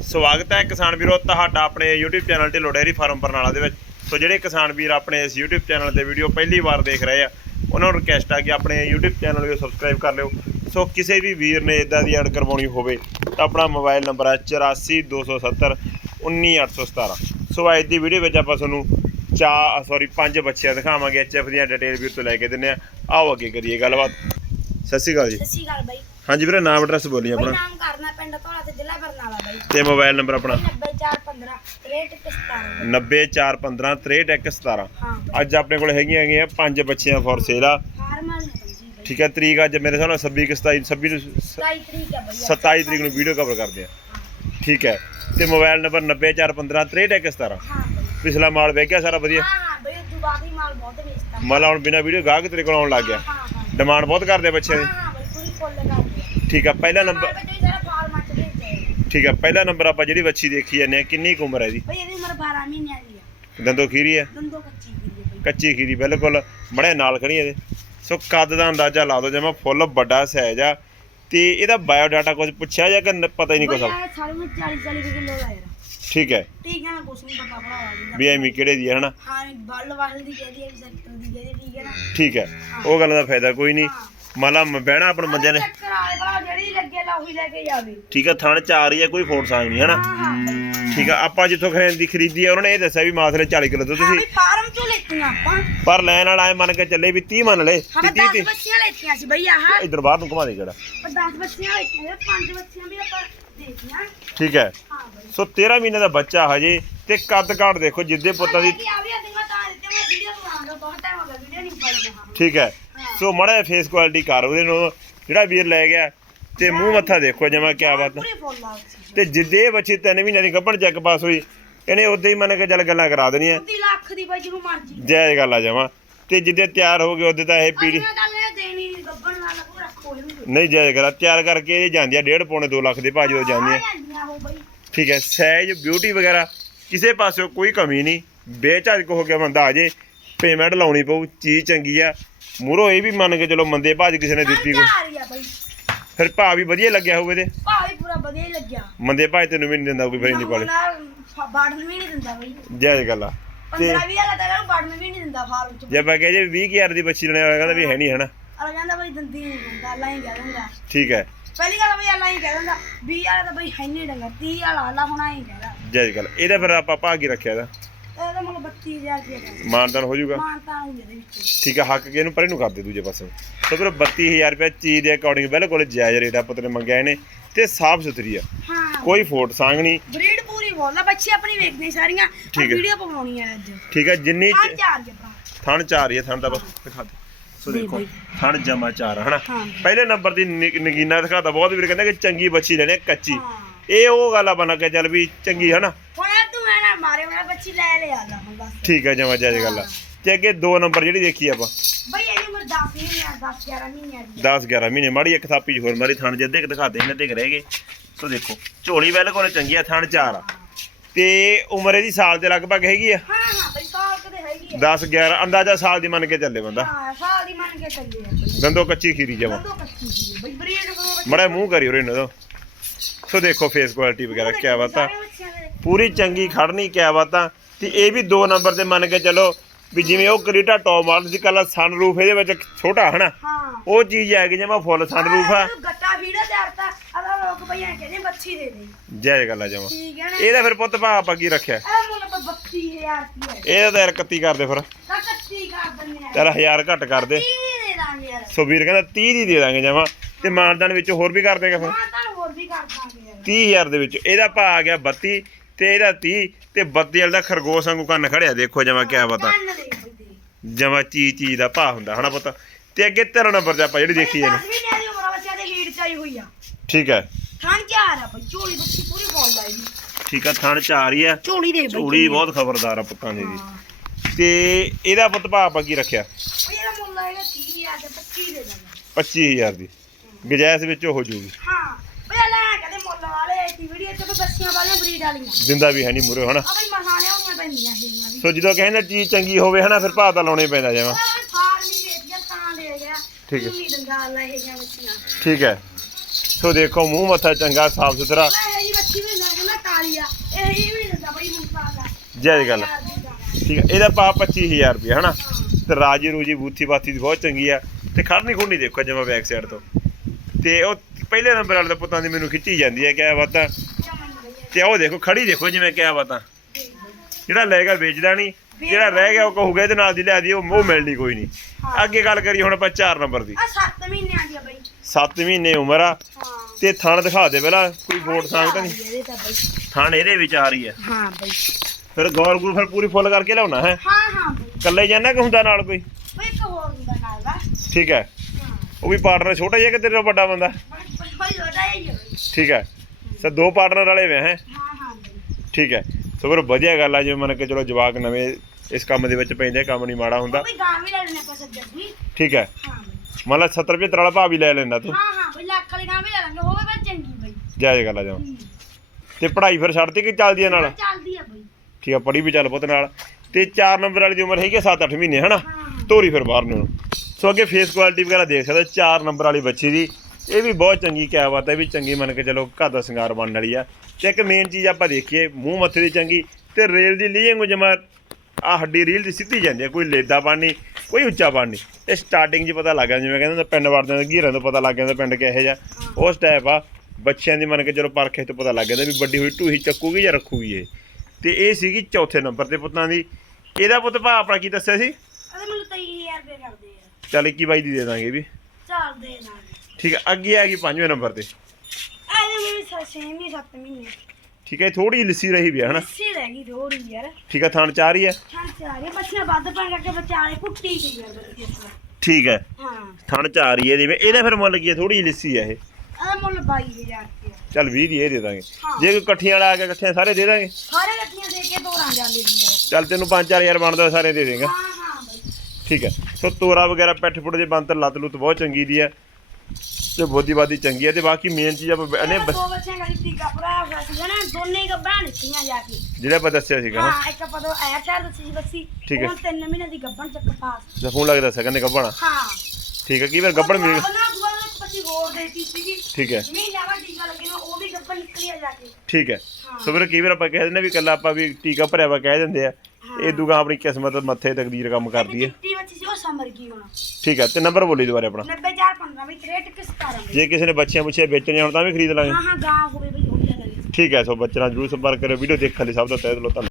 ਸਵਾਗਤ ਹੈ ਕਿਸਾਨ ਵੀਰੋ, ਤੁਹਾਡਾ ਆਪਣੇ YouTube ਚੈਨਲ 'ਤੇ ਡੇਅਰੀ ਫਾਰਮ ਬਰਨਾਲਾ ਦੇ ਵਿੱਚ। ਸੋ ਜਿਹੜੇ ਕਿਸਾਨ ਵੀਰ ਆਪਣੇ ਇਸ YouTube ਚੈਨਲ ਤੇ ਵੀਡੀਓ ਪਹਿਲੀ ਵਾਰ ਦੇਖ ਰਹੇ ਆ, ਉਹਨਾਂ ਨੂੰ ਰਿਕਵੈਸਟ ਆ ਕਿ ਆਪਣੇ YouTube ਚੈਨਲ ਨੂੰ ਸਬਸਕ੍ਰਾਈਬ ਕਰ ਲਿਓ। ਸੋ ਕਿਸੇ ਵੀ ਵੀਰ ਨੇ ਇਦਾਂ ਦੀ ਐਡ ਕਰਵਾਉਣੀ ਹੋਵੇ, ਤਾਂ ਆਪਣਾ ਮੋਬਾਈਲ ਨੰਬਰ ਹੈ 8427 19817 ਸੋ ਅੱਜ ਦੀ ਵੀਡੀਓ ਵਿੱਚ ਆਪਾਂ ਤੁਹਾਨੂੰ ਚਾ ਸੌਰੀ ਪੰਜ ਬੱਚਿਆਂ ਦਿਖਾਵਾਂਗੇ ਐਚਐਫ ਦੀਆਂ ਡਿਟੇਲ ਵੀਰ ਤੋਂ ਲੈ ਕੇ ਦਿੰਨੇ ਆ। ਆਓ ਅੱਗੇ ਕਰੀਏ ਗੱਲਬਾਤ। ਸਤਿ ਸ਼੍ਰੀ ਅਕਾਲ ਜੀ। ਸਤਿ ਸ਼੍ਰੀ ਅਕਾਲ ਬਾਈ। ਹਾਂਜੀ ਵੀਰੇ ਨਾਮ ਐਡਰੈਸ ਬੋਲੀ ਆਪਣਾ। ਨਾਮ ਕਰਨਾ ਪਿੰਡ ਧੌਲਾ ਤੇ ਜ਼ਿਲ੍ਹਾ ਬਰਨਾਲਾ ਬਾਈ। ਤੇ ਮੋਬਾਈਲ ਨੰਬਰ ਆਪਣਾ। 90415 ਰੇਟ ਕਿਸਤਾਰ 90415 6317 ਹਾਂ। ਅੱਜ ਆਪਣੇ ਕੋਲ ਹੈਗੀਆਂ ਹੈਗੀਆਂ ਪੰਜ ਬੱਚੀਆਂ ਫॉर ਸੇਲ ਆ। ਠੀਕ ਹੈ ਤਰੀਕ ਅੱਜ ਮੇਰੇ ਹਿਸਾਬ ਨਾਲ 26 ਕਿ 27 26 ਨੂੰ ਸ- 27 ਤਰੀਕ ਹੈ ਬਾਈ 27 ਤਰੀਕ ਨੂੰ ਵੀਡੀਓ ਕਵਰ ਕਰਦੇ ਆ। ਠੀਕ ਹੈ ਤੇ ਮੋਬਾਈਲ ਨੰਬਰ 90415 6317 ਹਾਂ ਪਿਛਲਾ ਮਾਲ ਵੇਖ ਗਿਆ ਸਾਰਾ ਵਧੀਆ। ਹਾਂ ਹਾਂ ਬਾਈ ਦੁਬਾਰੀ ਮਾਲ ਬਹੁਤ ਵੇਚਦਾ ਮਾਲ ਹੁਣ ਬਿਨਾ ਵੀਡੀਓ ਗਾਹਕ ਤੇਰੇ ਕੋਲ ਆਉਣ ਲੱਗ ਗਿਆ। ਹਾਂ ਹਾਂ ਡਿਮਾਂਡ ਬਹੁਤ ਕਰਦੇ ਹਾਂ ਦੀ। ਹਾਂ ਬਾਈ ਪੂਰੀ ਫੁੱਲ ਠੀਕ ਹੈ ਪਹਿਲਾ ਨੰਬਰ ਠੀਕ ਹੈ ਪਹਿਲਾ ਨੰਬਰ ਆਪਾਂ ਜਿਹੜੀ ਬੱਚੀ ਦੇਖੀ ਜਾਂਦੇ ਆ ਕਿੰਨੀ ਕੁ ਉਮਰ ਹੈ ਦੀ ਬਾਈ ਇਹਦੀ ਉਮਰ 12 ਮਹੀਨਿਆਂ ਦੀ ਆ। ਦੰਦੋ ਖੀਰੀ ਹੈ ਦੰਦੋ ਕੱਚੀ ਦੀ ਬਾਈ। ਕੱਚੀ ਖੀਰੀ ਬਿਲਕੁਲ। ਬੜੇ ਨਾਲ ਖੜੀ ਇਹਦੇ। ਸੋ ਕੱਦ ਦਾ ਅੰਦਾਜ਼ਾ ਲਾ ਦਿਓ ਜਿਵੇਂ ਫੁੱਲ ਵੱਡਾ ਸਾਈਜ਼ ਆ। ਤੇ ਇਹਦਾ ਬਾਇਓ ਡਾਟਾ ਕੁਝ ਪੁੱਛਿਆ ਜਾਂ ਕਿ ਨ- ਪਤਾ ਹੀ ਨਹੀਂ ਕੁਝ ਬਾਈ ਇਹ ਸਾਢੇ ਨੂੰ 40 40 ਕਿਲੋ ਦਾ ਯਾਰ ਠੀਕ ਹੈ। ਠੀਕ ਹੈ ਨਾ ਕੁਛ ਨਹੀਂ ਪਤਾ ਜੀ ਦਾ। ਵੀ ਐਵੇਂ ਕਿਹੜੇ ਦੀ ਹੈ ਹਨਾ? ਹਾਂ ਬੱਲ ਵਾਲ ਦੀ ਕਹਦੀ ਹੈ ਸੈਕਟਰ ਦੀ ਕਹਦੀ ਠੀਕ ਹੈ ਨਾ। ਠੀਕ ਹੈ। ਉਹ ਗੱਲ ਦਾ ਫਾਇਦਾ ਕੋਈ ਨਹੀਂ। ਹਾਂ। ਮਾਲਾ ਬਹਿਣਾ ਆਪਣ ਮੰਜੇ ਨੇ। ਚੱਕਰ ਆਲੇ ਭਰਾ ਜਿਹੜੀ ਲੱਗੇ ਲਾ ਉਹੀ ਲੈ ਕੇ ਜਾਵੇ। ਠੀਕ ਹੈ ਥਣ ਚ ਆ ਰਹੀ ਹੈ ਕੋਈ ਫੋਟ ਸਾਂਗ ਨਹੀਂ ਹਨਾ। ਠੀਕ ਹੈ ਆਪਾਂ ਜਿੱਥੋਂ ਖਰੀਦੀ ਖਰੀਦੀ ਹੈ ਉਹਨਾਂ ਨੇ ਇਹ ਦੱਸਿਆ ਵੀ ਮਾਸਲੇ 40 ਕਿਲੋ ਦੁੱਧ ਸੀ। ਵੀ ਫਾਰਮ ਚੋਂ ਲੈਤੀਆਂ ਆਪਾਂ। ਪਰ ਲੈਣ ਵਾਲਾ ਐ ਮੰਨ ਕੇ ਚੱਲੇ ਵੀ 30 ਮੰਨ ਲਏ ਹਾਂ 30 10 ਬੱਚੀਆਂ ਲੈਤੀਆਂ ਸੀ ਬਈ ਆਹ। ਇਧਰ ਬਾਹਰ ਨੂੰ ਘੁਮਾ ਦੇ ਜਿਹੜਾ ਪਰ 10 ਬੱਚੀਆਂ ਲੈਤੀਆਂ ਪੰਜ ਬੱਚੀਆਂ ਵੀ ਆਪਾਂ ਦੇਖੀਆਂ। ਠੀਕ ਹੈ। ਹਾਂ ਬਈ। ਸੋ 13 ਮਹੀਨੇ ਦਾ ਬੱਚਾ ਹਜੇ ਤੇ ਕੱਦ ਕਾਠ ਦੇਖੋ ਜਿੱਦੇ ਪੁੱਤਾਂ ਦੀ ਕੀ ਆ ਵੀ ਅੰਦਰ ਤਾਂ ਦਿੱਤੇ ਮੈਂ ਵੀਡੀਓ ਬਣਾਉਂਦਾ ਬਹੁਤ ਟਾਈਮ ਹੋ ਗਿਆ ਵੀਡੀਓ ਨਹੀਂ ਪਾਈ ਹਾਂ ਠੀਕ ਹੈ। ਸੋ ਮੜਾ ਫੇਸ ਕੁਆਲਿਟੀ ਕਰ ਉਹਦੇ ਨੂੰ ਜਿਹੜਾ ਵੀਰ ਲੈ ਗਿਆ ਤੇ ਮੂੰਹ ਮੱਥਾ ਦੇਖੋ ਜਮਾ ਕਿਆ ਬਾਤ ਸੀ ਤੇ ਜਿੱਦੇ ਬੱਚੀ ਤਿੰਨ ਮਹੀਨਿਆਂ ਦੀ ਗੱਭਣ ਚੱਕ ਪਾਸ ਹੋਈ ਇਹਨੇ ਉਦੋਂ ਹੀ ਮੰਨ ਕੇ ਚੱਲ ਗੱਲਾਂ ਕਰਾ ਦੇਣੀਆਂ। 30 ਲੱਖ ਦੀ ਬਾਈ ਜਿਹਨੂੰ ਮਰਜ਼ੀ ਜਾਇਜ਼ ਗੱਲ ਆ ਜਮਾ। ਤੇ ਜਿੱਦੇ ਤਿਆਰ ਹੋ ਗਏ ਉਹਦੇ ਤਾਂ ਇਹ ਪੀੜੀ ਕੋ ਨਹੀਂ ਜਾਇਜ਼ ਗੱਲ ਆ। ਤਿਆਰ ਕਰਕੇ ਇਹ ਜਾਂਦੀ ਆ 1.5 ਪੌਣੇ 2 ਲੱਖ ਦੇ ਭਾਜੀ ਉਹ ਜਾਂਦੀ ਆ ਠੀਕ ਹੈ ਸਾਈਜ਼ ਬਿਊਟੀ ਵਗੈਰਾ ਕਿਸੇ ਪਾਸਿਓਂ ਕੋਈ ਕਮੀ ਨਹੀਂ। ਬੇਝਾਜਕ ਹੋ ਗਿਆ ਬੰਦਾ ਆ ਜੇ ਪੇਮੈਂਟ ਲਾਉਣੀ ਪਊ ਚੀਜ਼ ਚੰਗੀ ਆ। ਮੂਰੋ ਇਹ ਵੀ ਮੰਨ ਕੇ ਚਲੋ ਮੰਦੇ ਭਾਜ ਕਿਸੇ ਨੇ ਦਿੱਤੀ ਕੋਈ। ਆ ਰਹੀ ਆ ਬਈ। ਫਿਰ ਭਾ ਵੀ ਵਧੀਆ ਲੱਗਿਆ ਹੋਵੇ ਤੇ ਭਾਵੇਂ ਪੂਰਾ ਵਧੀਆ ਹੀ ਲੱਗਿਆ। ਮੰਦੇ ਭਾਜ ਤੈਨੂੰ ਵੀ ਨਹੀਂ ਦਿੰਦਾ ਕੋਈ ਫਿਰ ਨਹੀਂ ਪਾਲੇ। ਬਾੜਨ ਵੀ ਨਹੀਂ ਦਿੰਦਾ ਬਈ। ਜਾਇਜ਼ ਗੱਲ ਆ। ਤੇ 15 20 ਵਾਲਾ ਤਾਂ ਇਹਨੂੰ ਬਾੜਨ ਵੀ ਨਹੀਂ ਦਿੰਦਾ ਫਾਰਮ ਚ ਜੇ ਆਪਾਂ ਕਹੇ ਜੇ 20000 ਦੀ ਬੱਚੀ ਲੈਣੇ ਵਾਲਾ ਕਹਿੰਦਾ ਵੀ ਹੈ ਨਹੀਂ ਹਨਾ ਅਰ ਕਹਿੰਦਾ ਬਈ ਦੰਦੀ ਨਹੀਂ ਦਿੰਦਾ ਅੱਲਾ ਹੀ ਕਹਿ ਦਿੰਦਾ। ਠੀਕ ਹੈ। ਪਹਿਲੀ ਗੱਲ ਬਈ ਅੱਲਾ ਹੀ ਕਹਿ ਦਿੰਦਾ 20 ਵਾਲਾ ਤਾਂ ਬਈ ਹੈ ਨਹੀਂ ਡੰਗਾ 30 ਵਾਲਾ ਅੱਲਾ ਹੋਣਾ ਹੀ ਕਹਿੰਦਾ ਜਾਇਜ਼ ਗੱਲ। ਇਹਦਾ ਫਿਰ ਆਪਾਂ ਭਾਗ ਹੀ ਰੱਖਿਆ ਇਹਦਾ? ਇਹਦਾ ਮਤਲਬ 32000 ਰੁਪਏ ਦਾ ਮਾਨਤਾਨ ਹੋ ਜਾਊਗਾ? ਮਾਨਤਾ ਹੋ ਇਹਦੇ ਵਿੱਚ। ਠੀਕ ਹੈ ਹੱਕ ਕੇ ਇਹਨੂੰ ਪਰੇ ਨੂੰ ਕਰ ਦੇ ਦੂਜੇ ਪਾਸੇ। ਤਾਂ ਫਿਰ 32000 ਰੁਪਏ ਚੀਜ਼ ਦੇ ਅਕੋਰਡਿੰਗ ਬਿਲਕੁਲ ਜਾਇਜ਼ ਰੇਟ ਆਪਾਂ ਤੇਰੇ ਮੰਗਿਆ ਇਹਨੇ ਤੇ ਸਾਫ਼ ਸੁਥਰੀ ਆ। ਹਾਂ। ਕੋਈ ਫੋਟ ਸੰਗ ਨਹੀਂ। ਬਰੀਡ ਪੂਰੀ ਬੋਲਦਾ ਬੱਚੇ ਆਪਣੀ ਵੇਖਦੇ ਸਾਰੀਆਂ। ਠੀਕ ਹੈ। ਵੀਡੀਓ ਪਾਉਣੀ ਹੈ ਅੱਜ। ਠੀਕ ਹੈ ਜਿੰਨੀ ਆ ਚ- ਚਾਰ ਥਣ ਚਾਰ ਹੀ ਆ ਥਣ ਦਾ ਬਸ ਦਿਖਾ ਦੇ। ਸੋ ਦੇ ਦੇਖੋ ਬਈ। ਥਣ ਜਮਾ ਚਾਰ ਆ, ਹਨਾ? ਹਾਂ। ਪਹਿਲੇ ਨੰਬਰ ਦੀ ਨਿ- ਨਗੀਨਾ ਦਿਖਾਤਾ ਬਹੁਤ ਵੀਰ ਕਹਿੰਦੇ ਕਿ ਚੰਗੀ ਬੱਚੀ ਲੈਣੀ ਆ, ਕੱਚੀ। ਹਾਂ। ਇਹ ਉਹ ਗੱਲ ਆ ਬਣਾ ਕੇ ਚੱਲ ਵੀ ਚੰਗੀ ਹਨਾ? ਹੁਣ ਤੂੰ ਨਾ ਮਾਰੇ ਮੇਰਾ ਬੱਚੀ ਲੈ ਲੈ ਆਲਾ ਹੁਣ ਬਸ। ਠੀਕ ਹੈ ਜਮਾ ਜਾਇਜ਼ ਗੱਲ ਆ। ਤੇ ਅੱਗੇ ਦੋ ਨੰਬਰ ਜਿਹੜੀ ਦੇਖੀ ਆਪਾਂ। ਬਈ ਇਹਦੀ ਉਮਰ 10 ਮਹੀਨੇ ਆ 10 11 ਮਹੀਨੇ ਆ। ਦੀ 10 11 ਮਹੀਨੇ ਮਾੜੀ ਇੱਕ ਥਾਪੀ 'ਚ ਹੋਰ ਮਾਰੀ ਥਣ ਜਿੱਦੇ ਕਿ ਦਿਖਾਦੇ ਇਹਨੇ ਦੇਖ ਰਹਿ ਗਏ। ਸੋ ਦੇਖੋ ਝੋਲੀ ਬਿਲਕੁਲ ਚੰਗੀ ਆ ਥਣ ਚਾਰ ਆ। ਤੇ ਉਮਰ ਇਹਦੀ ਸਾਲ ਦੇ ਲਗਭਗ ਹੈਗੀ ਆ। ਹਾਂ ਹਾਂ ਬਈ ਸਾਲ ਕਦੇ ਹੈਗੀ ਆ। 10 11 ਅੰਦਾਜ਼ਾ ਸਾਲ ਦੀ ਮੰਨ ਕੇ ਚੱਲੇ ਬੰਦਾ। ਹਾਂ ਸਾਲ ਦੀ ਮੰਨ ਕੇ ਚੱਲੇ ਆ ਬਈ। ਗੰਦੋ ਕੱਚੀ ਖੀਰੀ ਜਮਾ। ਬੰਦੋ ਕੱਚੀ ਸੀ ਬਈ ਬਰੀਡ ਕੋ ਮੜਾ ਮੂੰਹ ਕਰੀ ਉਰੇ ਇਹਨਾਂ ਦਾ। ਸੋ ਦੇਖੋ ਫੇਸ ਕੁਆਲਿਟੀ ਵਗੈਰਾ ਕਿਆ ਬਾਤਾਂ ਪੂਰੀ ਚੰਗੀ ਖੜਨੀ ਕਿਆ ਬਾਤਾਂ ਤੇ ਇਹ ਵੀ ਦੋ ਨੰਬਰ ਤੇ ਮੰਨ ਕੇ ਚੱਲੋ ਵੀ ਜਿਵੇਂ ਉਹ ਕਰੀਟਾ ਟੌਪ ਮਾਡਲ ਸੀ ਕੱਲਾ ਸਨਰੂਫ ਇਹਦੇ ਵਿੱਚ ਛੋਟਾ ਹਨਾ? ਉਹ ਚੀਜ਼ ਹੈ ਕਿ ਜਿਵੇਂ ਫੁੱਲ ਸਨਰੂਫ ਆ। ਤੂੰ ਗੱਟਾ ਵੀੜਾ ਤਿਆਰਤਾ ਅਲਾ ਲੋਕ ਬਈ ਐ ਕਹਿੰਦੇ ਬੱਚੀ ਦੇ ਦੇ। ਜੈ ਗੱਲ ਆ ਜਮਾ ਇਹਦਾ ਫਿਰ ਪੁੱਤ ਭਾ ਆਪਾਂ ਕੀ ਰੱਖਿਆ? ਇਹ ਮੁੱਲ ਤਾਂ 32000 ਰੁਪਏ ਇਹਦਾ ਤਾਂ ਯਾਰ 31 ਕਰਦੇ ਫਿਰ। ਤਾਂ ਕੱਚੀ ਕਰ ਦਿੰਨੇ ਆ। ਚੱਲ 1000 ਘੱਟ ਕਰ ਦੇ। 30 ਦੇ ਦਾਂਗੇ ਯਾਰ। ਸੋ ਵੀਰ ਕਹਿੰਦਾ 30 ਦੀ ਦੇ ਦਾਂਗੇ ਜਮਾ। ਤੇ ਮਾਨਦਾਨ ਵਿੱਚ ਹੋਰ ਵੀ ਕਰ ਦੇਗਾ ਫਿਰ। ਤਾਂ ਹੋਰ ਵੀ ਕਰ ਦਾਂਗੇ ਯਾਰ। 30000 ਦੇ ਵਿੱਚ ਇਹਦਾ ਭਾ ਆ ਗਿਆ 32 ਤੇ ਇਹਦਾ 30 ਤੇ 32 ਵਾਲਾ ਖਰਗੋਸ਼ ਵਾਂਗੂ ਕੰਨ ਖੜਿਆ ਦੇਖੋ ਜਮਾ ਕਿਆ ਪਤਾ। ਜਮਾ ਚੀ ਚੀ ਦਾ ਭਾ ਹੁੰਦਾ ਹਨਾ ਪੁੱਤ? ਤੇ ਅੱਗੇ ਤੇਰਾ ਨੰਬਰ ਤੇ ਆਪਾਂ ਜਿਹੜੀ ਦੇਖੀ ਆ। ਠੀਕ ਹੈ। ਥਣ ਚਾਰ ਆ ਬਈ ਝੋਲੀ ਬੱਚੀ ਪੂਰੀ ਬੋਲ ਲਾਈ ਦੀ ਠੀਕ ਆ ਥਣ ਚਾਰ ਹੀ ਆ। ਝੋਲੀ ਦੇ ਚੂੜੀ ਬਹੁਤ ਖਬਰਦਾਰ ਆ ਪੁੱਤਾਂ ਦੀ। ਹਾਂ। ਤੇ ਇਹਦਾ ਪੁੱਤ ਭਾ ਆਪਾਂ ਕੀ ਰੱਖਿਆ? ਇਹਦਾ ਮੁੱਲ ਹੈਗਾ 30000 ਤੇ 25 ਦੇ ਦਾਂਗੇ 25000 ਦੀ। ਗਜੈਸ ਵਿੱਚ ਹੋ ਜੂਗੀ। ਹਾਂ ਬਈ ਲੈ ਕਹਿੰਦੇ ਮੁੱਲ ਵਾਲੇ ਇਸ ਵੀਡੀਓ ਚ ਤਾਂ ਬੱਸੀਆਂ ਵਾਲੀਆਂ ਬਰੀਡ ਵਾਲੀਆਂ। ਦਿੰਦਾ ਵੀ ਹੈ ਨਹੀਂ ਮੂਰੇ ਹਨਾ? ਆ ਬਈ ਮਹਾਨੇ ਹੋਣੀਆਂ ਪੈਂਦੀਆਂ ਸੀਗੀਆਂ ਵੀ ਸੋ ਜਦੋਂ ਕਹਿੰਦੇ ਚੀਜ਼ ਚੰਗੀ ਹੋਵੇ ਹਨਾ ਫਿਰ ਭਾ ਤਾਂ ਲਾਉਣੇ ਪੈਂਦਾ ਜਮਾ। ਉਹ ਬਈ ਫਾਰ ਨਹੀਂ ਵੇਚਿਆ ਤਾਂ ਦੇ ਗਿਆ। ਠੀਕ ਹੈ। ਨਹੀਂ ਦੰਗਾ ਅੱਲਾ ਇਹ ਜਿਹੀਆਂ ਬੱਚੀਆਂ। ਠੀਕ ਹੈ। ਸੋ ਦੇਖੋ ਮੂੰਹ ਮੱਥਾ ਚੰਗਾ ਸਾਫ਼ ਸੁਥਰਾ। ਮੈਂ ਇਹ ਜੀ ਬੱਚੀ ਵੀ ਲੈ ਕੇ ਮੈਂ ਵਾਲੀ ਆ। ਇਹ ਹੀ ਵੀ ਦਿੰਦਾ ਬਈ ਹੁਣ ਪਾਦਾ ਜੈ ਗੱਲ। ਠੀਕ ਹੈ। ਇਹਦਾ ਪਾ 25000 ਰੁਪਏ ਹਨਾ? ਤੇ ਰਾਜੀ ਰੂਜੀ ਬੂਥੀ ਬਾਥੀ ਦੀ ਬਹੁਤ ਚੰਗੀ ਆ। ਤੇ ਖੜਨੀ ਖੁੜਨੀ ਦੇਖੋ ਜਿਵੇਂ ਬੈਕ ਸਾਈਡ ਤੋਂ। ਤੇ ਉਹ ਪਹਿਲੇ ਨੰਬਰ ਵਾਲੇ ਦਾ ਪੁੱਤਾਂ ਦੀ ਮੈਨੂੰ ਖਿੱਚੀ ਜਾਂਦੀ ਹੈ ਕਿਆ ਬਾਤਾਂ। ਤੇ ਉਹ ਦੇਖੋ ਖੜੀ ਦੇਖੋ ਜਿਵੇਂ ਕਿਆ ਬਾਤਾਂ। ਜਿਹੜਾ ਲੈ ਗਿਆ ਵੇਚਦਾ ਨਹੀਂ ਜਿਹੜਾ ਰਹਿ ਗਿਆ ਉਹ ਕਹੂਗਾ ਇਹਦੇ ਨਾਲ ਦੀ ਲਿਆ ਦੀ ਉਹ ਉਹ ਮਿਲਣੀ ਕੋਈ ਨਹੀਂ। ਅੱਗੇ ਗੱਲ ਕਰੀਏ ਹੁਣ ਆਪਾਂ 4 ਨੰਬਰ ਦੀ। ਆ 7 ਮਹੀਨਿਆਂ ਦੀ ਆ ਬਈ। 7 ਮਹੀਨੇ ਉਮਰ ਆ। ਹਾਂ। ਤੇ ਥਣ ਦਿਖਾ ਦੇ ਪਹਿਲਾਂ ਕੋਈ ਵੋਟ ਸਾਂਗ ਤਾਂ ਨਹੀਂ। ਇਹਦੇ ਥਣ ਵਿੱਚ ਆ ਰਹੀ ਹੈ ਹਾਂ ਬਈ। ਫਿਰ ਗੌਰ ਗੁਰੂ ਫਿਰ ਪੂਰੀ ਫੁੱਲ ਕਰਕੇ ਲਿਆਉਣਾ ਹੈ। ਹਾਂ ਇਕੱਲੇ ਜਾਣਾ ਕਿ ਹੁੰਦਾ ਨਾਲ ਕੋਈ? ਬਈ ਇੱਕ ਹੋਰ ਹੁੰਦਾ ਨਾਲ ਦਾ। ਠੀਕ ਹੈ। ਉਹ ਵੀ ਪਾਰਟਨਰ ਛੋਟਾ ਜਿਹਾ ਕਿ ਤੇਰੇ ਵੱਡਾ ਬੰਦਾ? ਠੀਕ ਹੈ। ਸਰ ਦੋ ਪਾਰਟਨਰ ਵਾਲੇ ਵੇ ਹੈ? ਹਾਂ ਹਾਂ ਠੀਕ ਹੈ। ਸੋ ਫਿਰ ਵਧੀਆ ਗੱਲ ਆ ਜਿਵੇਂ ਮੰਨ ਕੇ ਚਲੋ ਜਵਾਕ ਨਵੇਂ ਇਸ ਕੰਮ ਦੇ ਵਿੱਚ ਪੈਂਦੇ ਆ, ਕੰਮ ਨਹੀਂ ਮਾੜਾ ਹੁੰਦਾ। ਬਈ ਗਾਂ ਵੀ ਲੈ ਲੈਣੇ ਆਪਾਂ ਸੱਜਣ ਦੀ ਠੀਕ ਹੈ। ਹਾਂ ਬਈ ਮੰਨ ਲਾ 70 ਰੁਪਏ ਤਰਾਲਾ ਭਾਅ ਵੀ ਲੈ ਲੈਣਾ ਤੂੰ। ਹਾਂ ਹਾਂ ਬਈ ਲੱਖ ਵਾਲੀ ਗਾਂ ਵੀ ਲੈ ਲਾਂਗੇ ਹੋਵੇ ਬਈ ਚੰਗੀ ਬਈ। ਜਾਇਜ਼ ਗੱਲ ਆ ਜਾਓ ਤੇ ਪੜ੍ਹਾਈ ਫਿਰ ਛੱਡਤੀ ਕਿ ਚੱਲਦੀ ਆ ਨਾਲ? ਚੱਲਦੀ ਆ ਬਈ। ਠੀਕ ਆ ਪੜ੍ਹੀ ਵੀ ਚੱਲ ਪੁੱਤ ਨਾਲ। ਤੇ 4 ਨੰਬਰ ਵਾਲੀ ਦੀ ਉਮਰ ਹੈਗੀ 7-8 ਮਹੀਨੇ ਹਨਾ? ਹਾਂ। ਤੋਰੀ ਫਿਰ ਬਾਹਰ ਨੂੰ। ਸੋ ਅੱਗੇ ਫੇਸ ਕੁਆਲਿਟੀ ਵਗੈਰਾ ਦੇਖ ਸਕਦੇ 4 ਨੰਬਰ ਵਾਲੀ ਬੱਚੀ ਦੀ। ਇਹ ਵੀ ਬਹੁਤ ਚੰਗੀ ਕਿਆ ਬਾਤ ਹੈ ਵੀ ਚੰਗੀ ਮੰਨ ਕੇ ਚਲੋ ਘਰ ਦਾ ਸ਼ਿੰਗਾਰ ਬਣਨ ਵਾਲੀ ਆ। ਤੇ ਇੱਕ ਮੇਨ ਚੀਜ਼ ਆਪਾਂ ਦੇਖੀਏ ਮੂੰਹ ਮੱਥੇ ਦੀ ਚੰਗੀ ਤੇ ਰੇਲ ਦੀ ਲੀਇੰਗ ਜਮਾ ਆ ਹੱਡੀ ਰੀਲ ਦੀ ਸਿੱਧੀ ਜਾਂਦੀ ਹੈ ਕੋਈ ਲੇਦਾ ਪਾਣੀ ਕੋਈ ਉੱਚਾ ਪਾਣੀ ਇਹ ਸਟਾਰਟਿੰਗ 'ਚ ਪਤਾ ਲੱਗ ਜਾਂਦਾ ਜਿਵੇਂ ਕਹਿੰਦੇ ਹੁੰਦੇ ਪਿੰਡ ਵੜਦਿਆਂ ਦਾ ਘੀਰਾਂ ਤੋਂ ਪਤਾ ਲੱਗ ਜਾਂਦਾ ਪਿੰਡ ਕਿਹੋ ਜਿਹਾ। ਉਸ ਟਾਈਪ ਆ ਬੱਚਿਆਂ ਦੀ ਮੰਨ ਕੇ ਚਲੋ ਪਰਖੇ ਤੋਂ ਪਤਾ ਲੱਗ ਜਾਂਦਾ ਵੀ ਵੱਡੀ ਹੋਈ ਢੂਹੀ ਚੱਕੂਗੀ ਜਾਂ ਰੱਖੂਗੀ ਇਹ। ਤੇ ਇਹ ਸੀਗੀ ਚੌਥੇ ਨੰਬਰ ਤੇ ਪੁੱਤਾਂ ਦੀ। ਇਹਦਾ ਪੁੱਤ ਭਾ ਆਪਣਾ ਕੀ ਦੱਸਿਆ ਸੀ? ਅਰੇ ਮੈਨੂੰ 23000 ਰੁਪਏ ਕਰਦੇ ਆ। ਚੱਲ 21 ਬਾਈ ਦੀ ਦੇ ਦਾਂਗੇ ਵੀ। ਚੱਲ ਦੇ ਦਾਂਗੇ। ਠੀਕ ਹੈ ਅੱਗੇ ਆ ਗਈ ਪੰਜਵੇਂ ਨੰਬਰ ਤੇ। ਆਏ ਮੇਰੀ ਸਸੇਮ ਹੀ 7 ਮਹੀਨੇ। ਠੀਕ ਹੈ ਥੋੜੀ ਲਿੱਸੀ ਰਹੀ ਵੀ ਹੈ ਹਨਾ? ਅੱਛੀ ਰਹਿ ਗਈ ਥੋੜੀ ਯਾਰ। ਠੀਕ ਹੈ ਥਾਣ ਚਾਰ ਹੀ ਹੈ ਛਾਂ ਚਾਰੇ ਬੱਚੀਆਂ ਵੱਧ ਪਾ ਕਰਕੇ ਵਿਚਾਲੇ ਕੁੱਟੀ ਗਈ ਯਾਰ ਬੱਚੀ ਇਸ ਵਾਰ। ਠੀਕ ਹੈ ਹਾਂ। ਥਾਣ ਚਾਰ ਹੀ ਹੈ ਜਿਵੇਂ ਇਹਦਾ ਫਿਰ ਮੁੱਲ ਕੀ ਹੈ ਥੋੜੀ ਲਿੱਸੀ ਹੈ ਇਹ। ਆ ਮੁੱਲ 22000 ਰੁਪਏ ਚੱਲ 20 ਦੀ ਇਹ ਦੇ ਦਾਂਗੇ। ਜੇ ਕੋਈ ਇਕੱਠੀਆਂ ਵਾਲਾ ਆ ਕੇ ਇਕੱਠੀਆਂ ਸਾਰੇ ਦੇ ਦਾਂਗੇ? ਸਾਰੇ ਗੱਡੀਆਂ ਦੇ ਕੇ ਦੋਰਾਂ ਜਾਂਦੇ ਨੇ ਯਾਰ। ਚੱਲ ਤੈਨੂੰ 5-4000 ਬਣਦਾ ਸਾਰੇ ਦੇ ਦੇਂਗਾ। ਹਾਂ ਹਾਂ ਬਈ। ਠੀਕ ਹੈ ਸੋ ਤੋਰਾ ਵਗੈਰਾ ਪੈਠ ਪੁੱਟ ਦੇ ਬੰਤਰ ਲੱਤ ਲੁੱਤ ਬਹੁਤ ਚੰਗੀ ਦੀ ਹੈ ਤੇ ਬੋਦੀਵਾਦੀ ਚੰਗੀ ਹੈ ਤੇ ਬਾਕੀ ਮੇਨ ਚੀਜ਼ ਆਪਾਂ ਦੋ ਬੱਚਿਆਂ ਦਾ ਟੀਕਾ ਭਰਾਇਆ ਹੋਇਆ ਸੀਗਾ ਨਾ ਦੋਨੇ ਹੀ ਗੱਭਰਾਂ ਨਿਕਲੀਆਂ ਜਾ ਕੇ। ਜਿਹੜਾ ਆਪਾਂ ਦੱਸਿਆ ਸੀਗਾ ਨਾ। ਹਾਂ ਇੱਕ ਪਦੋ ਐਰ ਸ਼ਹਿਰ ਦੱਸੀ ਸੀ ਬੱਸੀ। ਠੀਕ ਹੈ। ਤਿੰਨ ਮਹੀਨੇ ਦੀ ਗੱਭਣ ਚੱਕ ਪਾਸ। ਜੇ ਫੋਨ ਲੱਗਦਾ ਸਕੰਦ ਗੱਬਣਾ ਹਾਂ। ਠੀਕ ਹੈ ਕੀ ਵਾਰ ਗੱਬਣ ਮਿਲ ਬਣਾ ਦੁਆ ਇੱਕ ਬੱਚੀ ਹੋਰ ਦੇਤੀ ਸੀਗੀ। ਠੀਕ ਹੈ। ਨਹੀਂ ਲੈਵਾ ਟੀਕਾ ਲੱਗੇ ਨਾ ਉਹ ਵੀ ਗੱਭਣ ਨਿਕਲੀ ਆ ਜਾ ਕੇ। ਠੀਕ ਹੈ। ਹਾਂ। ਸੋ ਫਿਰ ਕਈ ਵਾਰ ਆਪਾਂ ਕਹਿ ਦਿੰਦੇ ਵੀ ਕੱਲਾ ਆਪਾਂ ਵੀ ਟੀਕਾ ਭਰਿਆ ਵਾ ਕਹਿ ਦਿੰਦੇ ਆ। ਇਹ ਦੂਗਾ ਆਪਣੀ ਕਿਸਮਤ ਮੱਥੇ ਤਕਦੀਰ ਕੰਮ ਕਰਦੀ ਹੈ ਚਿੱਟੀ ਬੱਚੀ ਸੀ ਉਹ ਸਮਰ ਗਈ ਹੁਣ। ਠੀਕ ਹੈ ਤੇ ਨੰਬਰ ਬੋਲੀ ਦੁਬਾਰੇ ਆਪਣਾ। 90415 ਵੀ 63 ਕਿਸ ਕਾਰਨ ਜੇ ਕਿਸੇ ਨੇ ਬੱਚਿਆਂ ਬੁੱਚੇ ਵੇਚਣੇ ਹੋਣ ਤਾਂ ਵੀ ਖਰੀਦ ਲਾਂਗੇ। ਹਾਂ ਹਾਂ ਗਾਂ ਹੋਵੇ ਬਈ ਲੈ ਲਾਂਗੇ ਠੀਕ ਹੈ ਸੋ ਬੱਚਿਆਂ ਨਾਲ ਜਰੂਰ ਸੰਪਰਕ ਕਰਿਓ ਵੀਡੀਓ ਦੇਖਣ ਲਈ ਸਭ ਦਾ ਤਹਿ ਦਿਲੋਂ ਧੰਨਵਾਦ।